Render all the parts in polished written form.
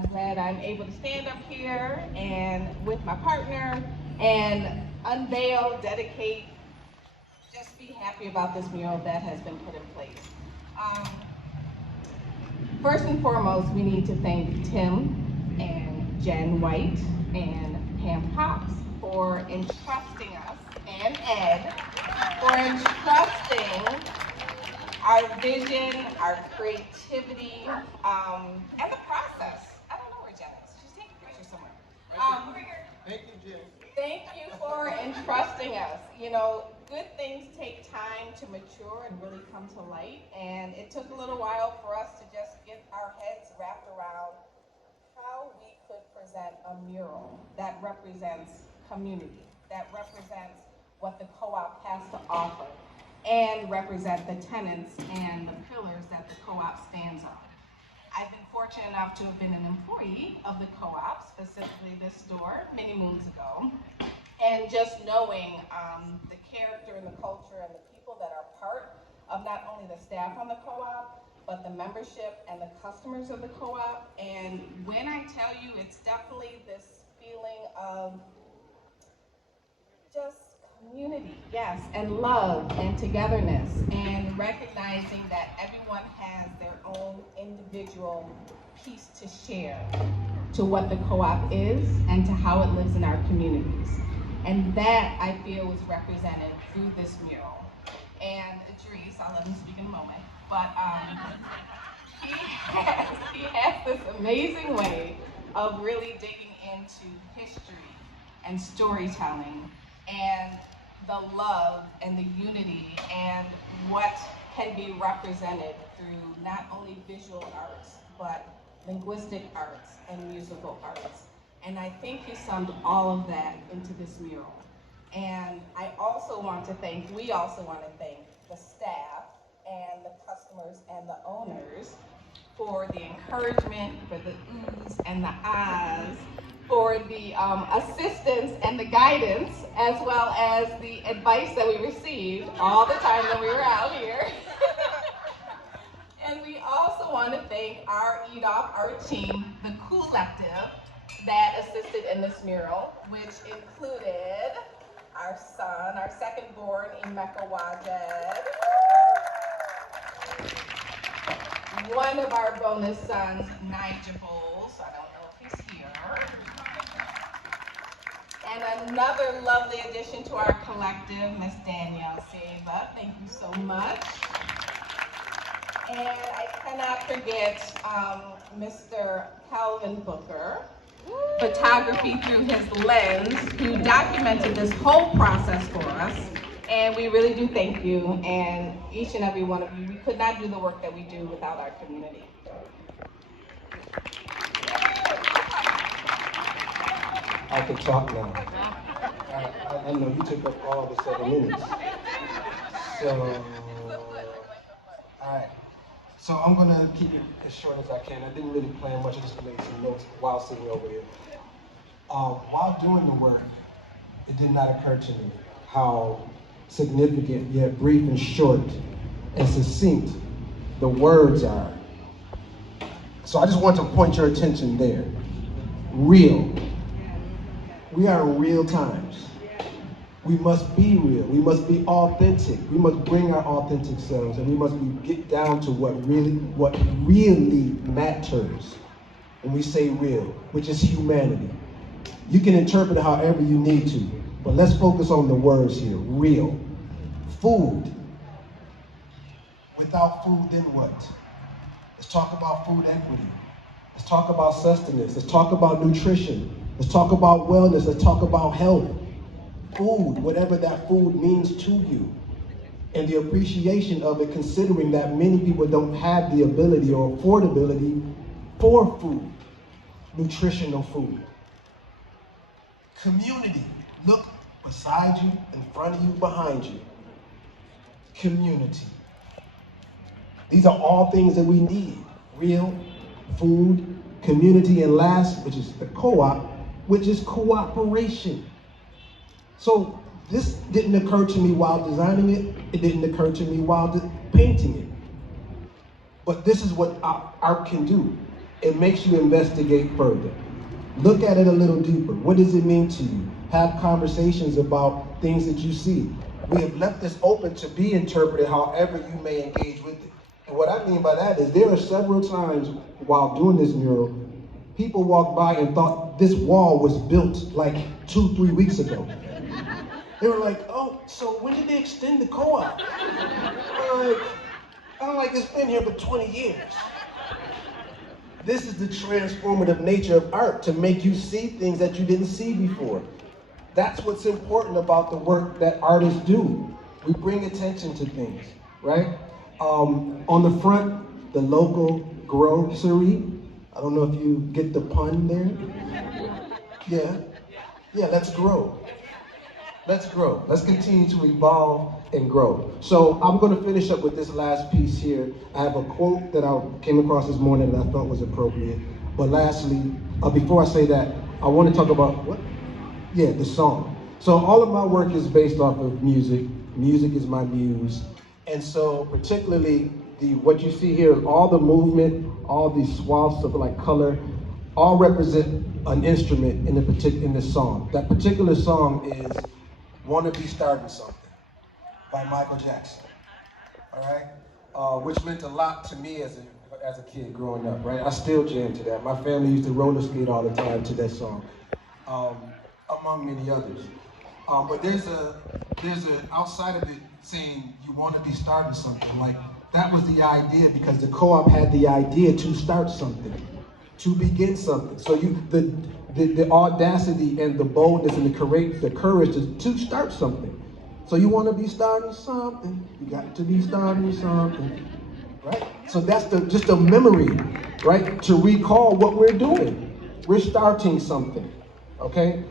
I'm glad I'm able to stand up here and with my partner and unveil, dedicate, just be happy about this mural that has been put in place. First and foremost, we need to thank Tim and Jen White and Pam Cox for entrusting us, and Ed, for entrusting our vision, our creativity, and the process. I don't know where Jen is. She's taking pictures somewhere. Thank you, Jen. Thank you for entrusting us. You know, good things take time to mature and really come to light, and it took a little while for us to just get our heads wrapped around how we could present a mural that represents community, that represents what the co-op has to offer, and represent the tenets and the pillars that the co-op stands on. I've been fortunate enough to have been an employee of the co-op, specifically this store, many moons ago. And just knowing the character and the culture and the people that are part of not only the staff on the co-op, but the membership and the customers of the co-op. And when I tell you, it's definitely this feeling of just community, yes, and love and togetherness, and recognizing that everyone has their own individual piece to share to what the co-op is and to how it lives in our communities. And that, I feel, was represented through this mural. And Edreys, I'll let him speak in a moment, but he has this amazing way of really digging into history and storytelling and the love and the unity and what can be represented through not only visual arts, but linguistic arts and musical arts. And I think he summed all of that into this mural. And we also want to thank the staff and the customers and the owners for the encouragement, for the oohs and the ahs, for the assistance and the guidance, as well as the advice that we received all the time that we were out here. And we also want to thank our EDOP, our team, the collective that assisted in this mural, which included our son, our second born, Emeka Wajed, one of our bonus sons, Nigel Bowles, I don't know if he's here, and another lovely addition to our collective, Miss Danielle Sava. Thank you so much. And I cannot forget Mr. Calvin Booker, photography through his lens, who documented this whole process for us. And we really do thank you, and each and every one of you. We could not do the work that we do without our community. I can talk now. I know you took up all the 7 minutes. So, all right. So I'm gonna keep it as short as I can. I didn't really plan much. I just made some notes while sitting over here. While doing the work, it did not occur to me how significant, yet brief and short and succinct the words are. So I just want to point your attention there. Real. We are in real times. We must be real. We must be authentic. We must bring our authentic selves, and we must get down to what really matters when we say real, which is humanity. You can interpret it however you need to, but let's focus on the words here. Real. Food. Without food, then what? Let's talk about food equity. Let's talk about sustenance. Let's talk about nutrition. Let's talk about wellness. Let's talk about health. Food, whatever that food means to you, and the appreciation of it, considering that many people don't have the ability or affordability for food, nutritional food. Community, look beside you, in front of you, behind you. Community. These are all things that we need. Real, food, community, and last, which is the co-op, which is cooperation. So this didn't occur to me while designing it. It didn't occur to me while painting it. But this is what art can do. it makes you investigate further. Look at it a little deeper. What does it mean to you? Have conversations about things that you see. We have left this open to be interpreted however you may engage with it. And what I mean by that is there are several times while doing this mural, people walked by and thought this wall was built like 2-3 weeks ago. They were like, oh, so when did they extend the co-op? I'm like, it's been here for 20 years. This is the transformative nature of art, to make you see things that you didn't see before. That's what's important about the work that artists do. We bring attention to things, right? On the front, the local grocery. I don't know if you get the pun there. Yeah, let's grow. Let's grow. Let's continue to evolve and grow. So I'm going to finish up with this last piece here. I have a quote that I came across this morning that I thought was appropriate. But lastly, before I say that, I want to talk about the song. So all of my work is based off of music. Music is my muse. And so particularly what you see here, all the movement, all these swaths of like color, all represent an instrument in this song. That particular song is "Wanna Be Starting Something" by Michael Jackson. All right, which meant a lot to me as a kid growing up. Right, I still jam to that. My family used to roller skate all the time to that song, among many others. But there's a outside of it saying you want to be starting something. Like that was the idea, because the co-op had the idea to start something, to begin something. So the audacity and the boldness and the courage to start something. So you want to be starting something, you got to be starting something, right? So that's just a memory, right? To recall what we're doing. We're starting something, okay?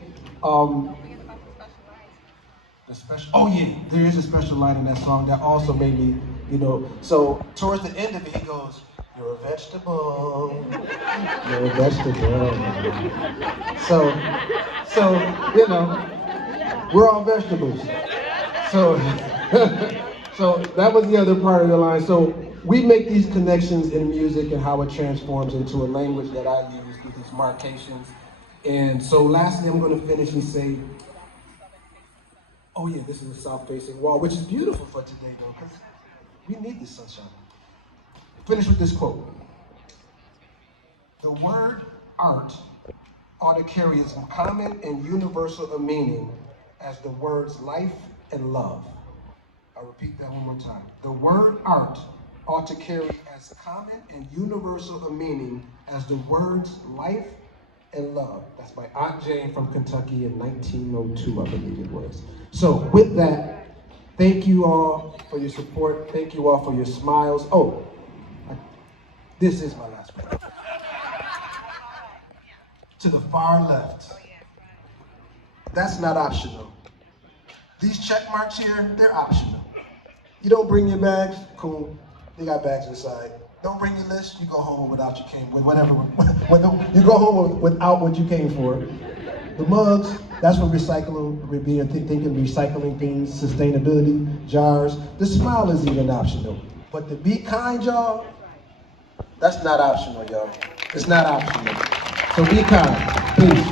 There is a special line in that song that also made me, so towards the end of it, he goes, "You're a vegetable, you're a vegetable." So, we're all vegetables. So, so that was the other part of the line. So we make these connections in music and how it transforms into a language that I use with these marcations. And so lastly, I'm going to finish and say, this is a south-facing wall, which is beautiful for today, though, because we need this sunshine. Finish with this quote. "The word art ought to carry as common and universal a meaning as the words life and love." I'll repeat that one more time. "The word art ought to carry as common and universal a meaning as the words life and love." That's by Aunt Jane from Kentucky in 1902, I believe it was. So with that, thank you all for your support. Thank you all for your smiles. This is my last one. To the far left. That's not optional. These check marks here, they're optional. You don't bring your bags, cool. They got bags inside. Don't bring your list, you go home without you came with whatever. You go home without what you came for. The mugs, that's for recycling. We're thinking recycling things, sustainability, jars. The smile is even optional. But to be kind, y'all, that's not optional, y'all. It's not optional. So be kind, please.